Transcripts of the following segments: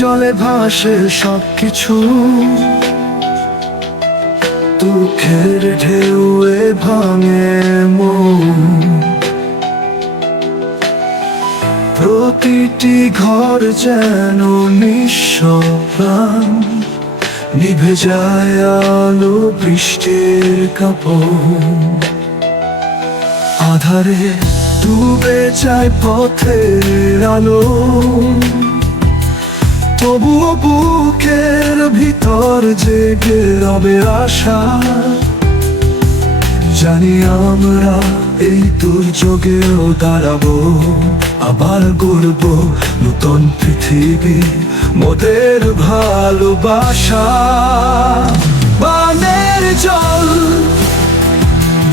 জলে ভাসে সবকিছু, দুঃখের ঢেউয়ে ভাঙে মন। প্রতিটি ঘর যেন নিঃস্বপ্রাণ, নিভে যায় আলো বৃষ্টির কাপড়। আধারে ডুবে যায় পথের আলো, তবুও বুকের ভিতর জেগে রবে আশা। জানি আমরা এই দুর্যোগেও দাঁড়াবো, আবার গড়ব নতুন পৃথিবী, মোদের ভালোবাসা। বানের জল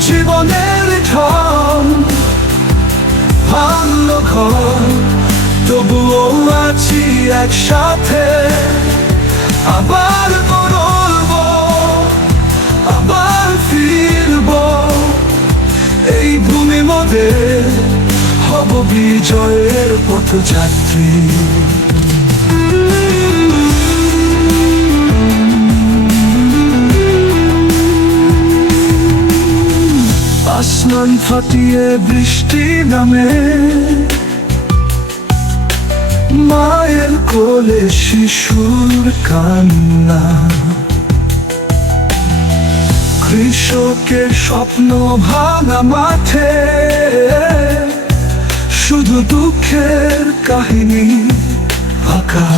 জীবনের ঢল, ভাঙলো ঘর তবুও আছি একসাথে। আবার গড়ব, আবার ফিরব, এই ভূমি মোদের হব বিজয়ের পথযাত্রী। আসমান ফাটিয়ে বৃষ্টি নামে, মায়ের কোলে শিশুর কান্না। কৃষকের স্বপ্ন ভাঙা মাঠে, শুধু দুঃখের কাহিনী ফাঁকা।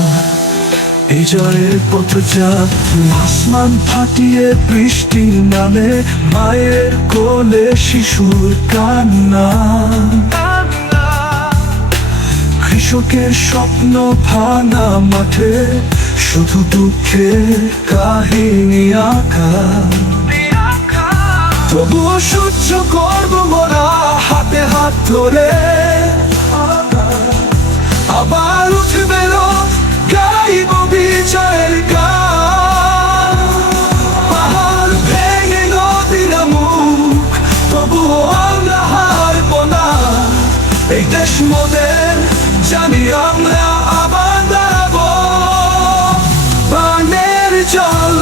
এই জয়ের পথযাত্রী। আসমান ফাটিয়ে বৃষ্টি নামে, মায়ের কোলে শিশুর কান্না। কৃষকের স্বপ্ন ভাঙা মাঠে, শুধু দুঃখের কাহিনী আঁকা। তবুও সহ্য করব মোরা হাতে হাত ধরে, আবার উঠবে রোদ, গাইব বিজয়ের গান। পাহাড় ভেঙে নদীর মুখ, তবুও আমরা হারব না। এই দেশ মোদের, জানি আমরা আবার দাঁড়াবো। বানের জল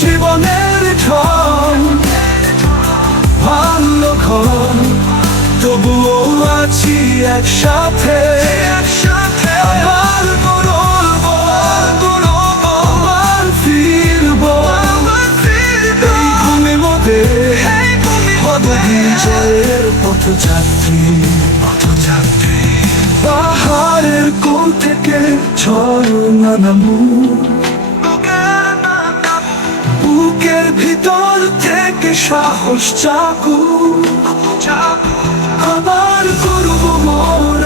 জীবনের ঢল, ভাঙলো ঘর তবুও আছি একসাথে। আবার গড়ব, আবার ফিরব, এই ভূমি মোদের হব বিজয়ের পথযাত্রী। পাহাড়ের কোল থেকে ঝর্ণা নামুক, বুকের ভিতর থেকে সাহস জাগুক। আবার করব মোরা